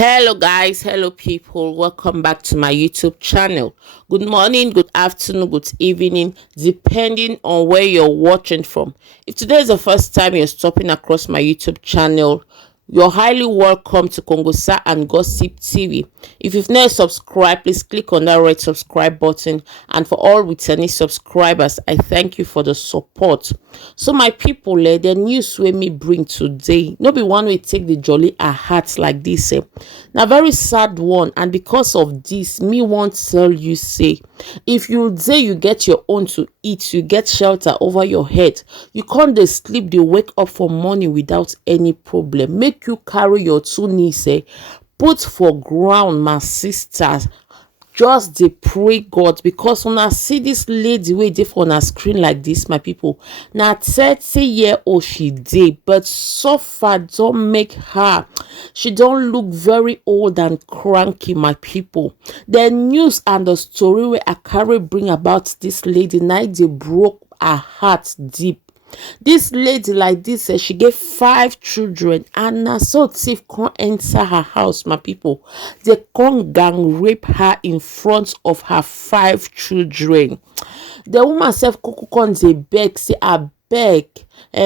Hello guys, hello people, welcome back to my YouTube channel. Good morning, good afternoon, good evening, depending on where you're watching from. If today is the first time you're stopping across my YouTube channel, you're highly welcome to Kongossa and Gossip TV. If you've never subscribed, please click on that red subscribe button. And for all returning subscribers, I thank you for the support. So my people, the news wey me bring today, no be one way take the jolly a heart like this. Now very sad one, and because of this, me won't tell you say, if you say you get your own to eat, you get shelter over your head, you can't dey sleep, dey wake up for morning without any problem. Make you carry your two knees, put for ground, my sisters. Just dey pray God, because when I see this lady wey dey for una screen like this, my people, na 30-year-old she dey, but so far don make her, she don look very old and cranky, my people. The news and the story wey I carry bring about this lady, na dey broke her heart deep. This lady like this, she get 5 children, and na so thief come enter her house, my people. They come gang rape her in front of her 5 children. The woman self come dey beg, say abeg,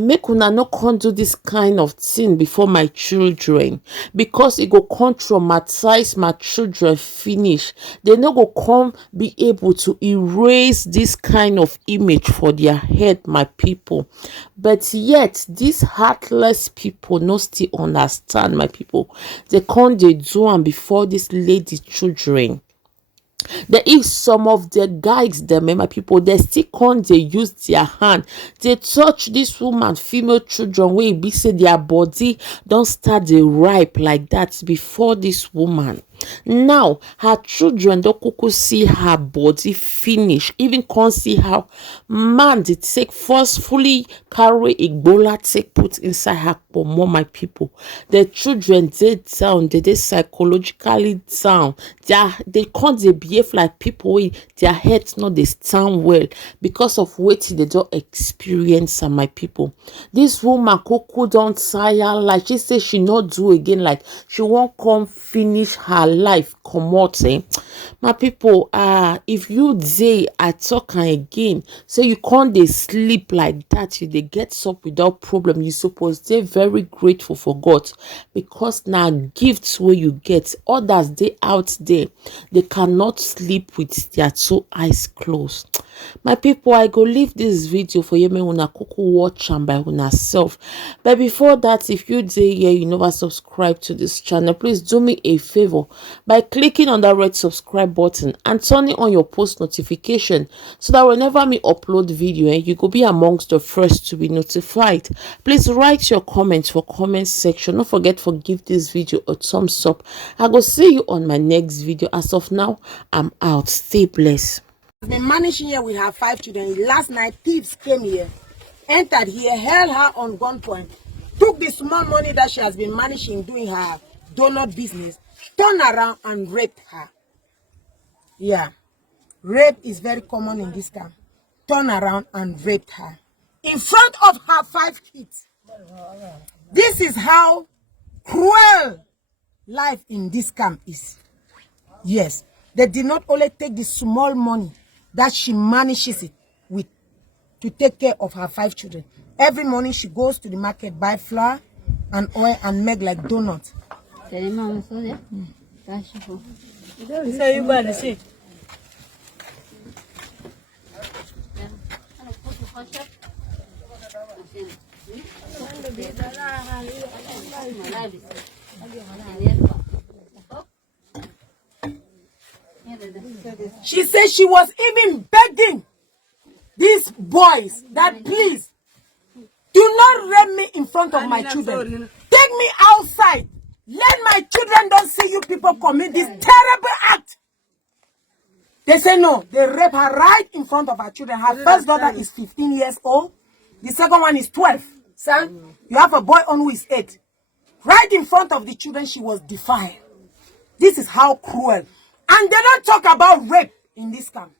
make una no come do this kind of thing before my children, because it go come traumatize my children finish. They no go come be able to erase this kind of image for their head, my people. But yet these heartless people no still understand, my people. They come dey do am before this lady children. There is some of the guys, them my people, they still can't they use their hand, they touch this woman female children wey be say their body don't start the ripe like that before this woman. Now her children don't kuku see her body finish, even can't see how man did take forcefully carry Ebola take put inside her pomo, my people. The children they down, they psychologically down. They can't they behave like people wey their heads not they stand well because of what they don't experience, and my people. This woman kuku don't tire, like she say she not do again, like she won't come finish her life. Come out, my people. If you say I talk again, so you can't they sleep like that, you they get up without problem, you suppose they very grateful for God, because now gifts where you get, others they out there, they cannot sleep with their 2 eyes closed. My people, I go leave this video for you, me una kuku watch and by una self. But before that, if you dey here, you never subscribe to this channel, please do me a favor by clicking on that red subscribe button and turning on your post notification, so that whenever me upload video, you go be amongst the first to be notified. Please write your comments for comment section. Don't forget to give this video a thumbs up. I go see you on my next video. As of now, I'm out. Stay blessed. Been managing here with her 5 children. Last night, thieves came here, entered here, held her on gunpoint, took the small money that she has been managing doing her donut business, turned around and raped her. Yeah, rape is very common in this camp. Turned around and raped her in front of her 5 kids. This is how cruel life in this camp is. Yes, they did not only take the small money that she manages it with to take care of her 5 children. Every morning she goes to the market, buy flour and oil and make like donuts. So you got to see. She said she was even begging these boys that please do not rape me in front of my children. Take me outside. Let my children don't see you people commit this terrible act. They say no. They rape her right in front of her children. Her first daughter is 15 years old. The second one is 12. Son, you have a boy on who is 8. Right in front of the children, she was defiant. This is how cruel. And they don't talk about rape in this camp.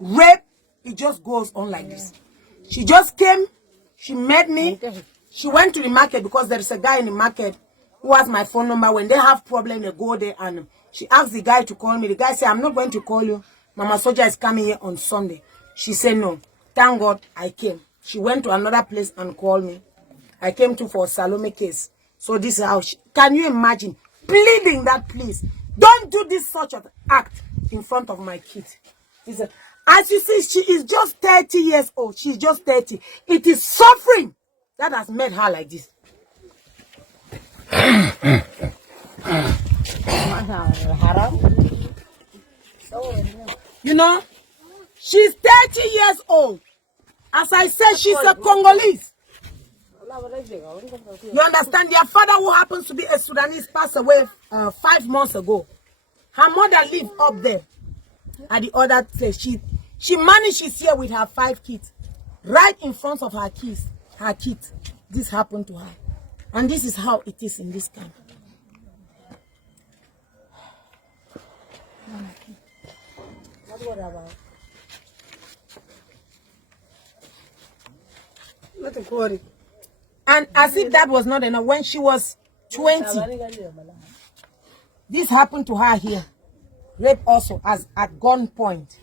Rape, it just goes on like this. She just came, she met me, she went to the market because there is a guy in the market who has my phone number. When they have problem, they go there, and she asked the guy to call me. The guy said, I'm not going to call you. Mama Soldier is coming here on Sunday. She said no. Thank God I came. She went to another place and called me. I came to for Salome case. So this is how can you imagine pleading that, please don't do this such an act in front of my kids. As you see, she is just 30 years old. She's just 30. It is suffering that has made her like this. You know, she's 30 years old. As I said, she's a Congolese. You understand? Their father, who happens to be a Sudanese, passed away 5 months ago. Her mother lived up there at the other place. She manages here with her 5 kids, right in front of her kids. This happened to her, and this is how it is in this camp. And as if that was not enough, when she was 20, this happened to her here. Rape also as at gunpoint,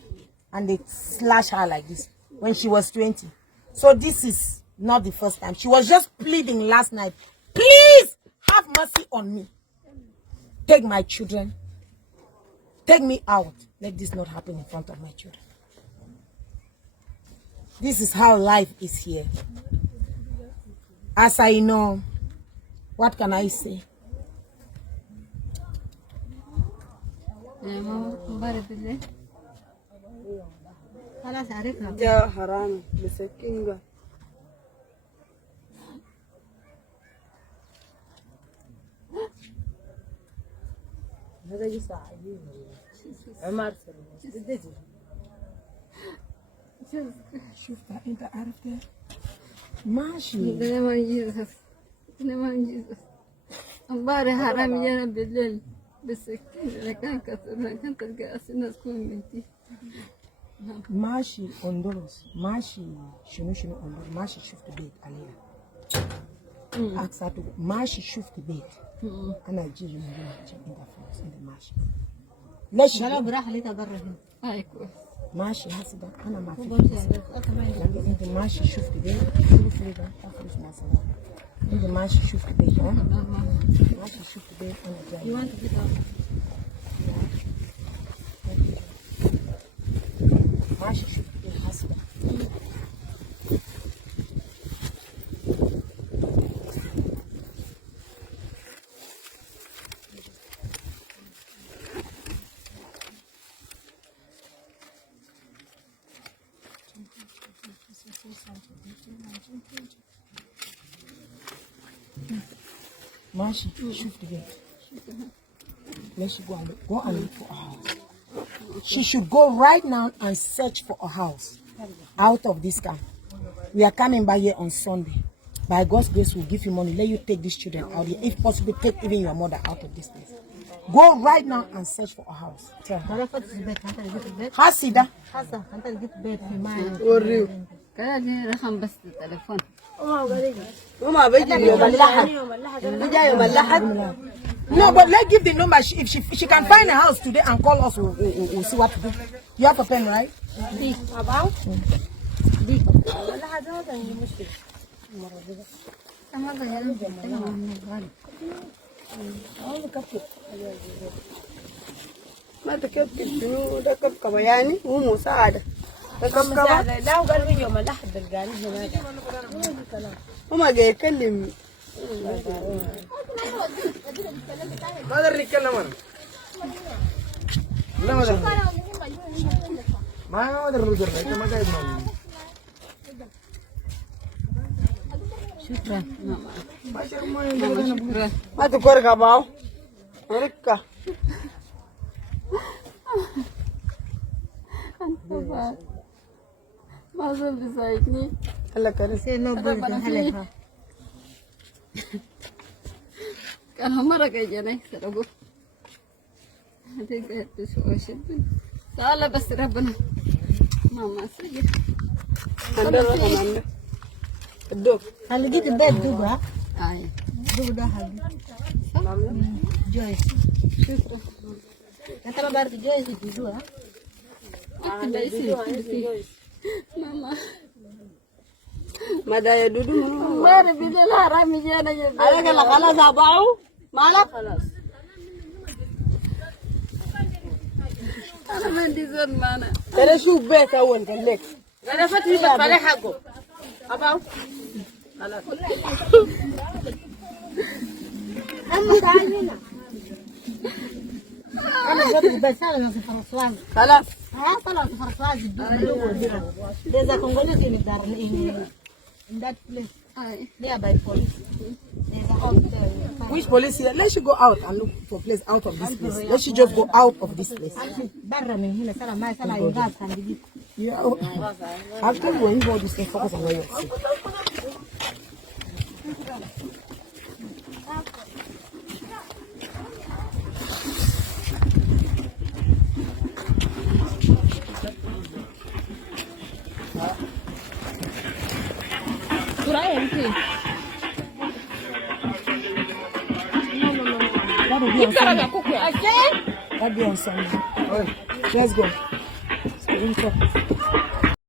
and they slash her like this when she was 20. So this is not the first time. She was just pleading last night, please have mercy on me. Take my children. Take me out. Let this not happen in front of my children. This is how life is here. As I know, what can I say? شوفها انت عرفتها ماشي امبارح حرام جانا بالليل بالسكين كان كسرنا كانت القاس الناس كون بنتي ماشي اندلس ماشي شنو اندلس ماشي شفت بيت عليها اكساتو ماشي شفت بيت انا جيجي من انت فلوس انت ماشي ليش لا براح لي برا هنا هاي كويس ماشي هسه انا ما في انت ماشي شفت بيت شوف لي ده فلوس مثلا انت ماشي شفت بيت ماشي شفت بيت انا جاي ماشي شفت بيت هسه ماشي شفت بيت. Let's go and look for a house. She should go right now and search for a house out of this camp. We are coming by here on Sunday. By God's grace, we'll give you money. Let you take these children out here. If possible, take even your mother out of this place. Go right now and search for a house. Tell her. Hasida. كان رقم بس التليفون No, but let's give the number. If she can find a house today and call us, we'll see what to do. You have a pen, right? About? ما تكتب شنو ده كبكبة يعني مو مساعدة ده كبكبة لا وقال لي يوم الأحد القاني هناك هما جاي يكلم ما أقدر نتكلم أنا. لا ما أقدر. ما أقدر نقول أنت ما قاعد معي. شكرا ما تكور كباو ركة ما زال بيساعدني هلا كان كان مرة جاي سرقوا هذيك تسوي سأله بس ربنا ماما سجل عندنا الدوب هل لقيت البيت دوبها؟ أي دوب ده هل Joyce. شكرا. Kata babar tu Joyce dulu ah. Mama. Madaya dudu. Mara bidal haram jana ya. Ayah kalau kalah sabau, malah kalah. Ana mandi zon mana. Ada syubeh kawan kan lek. Ada fatih berpada hago. Abau. Kalah. Amma tanya na. Ana fatih besar na sa Faraswan. Kalah. Ah, kalau sa Faraswan dulu dira. Desa Kongonya sini dar in that place. Ay. There by police. There's a hospital. Which police here? Let you go out and look for place out of this place. Let you just go out of this place. Barra min hina sala mai sala yung gas kan digi. Yeah. After when you hold this thing, focus on where you're sitting. That'll be on Sunday. Let's go.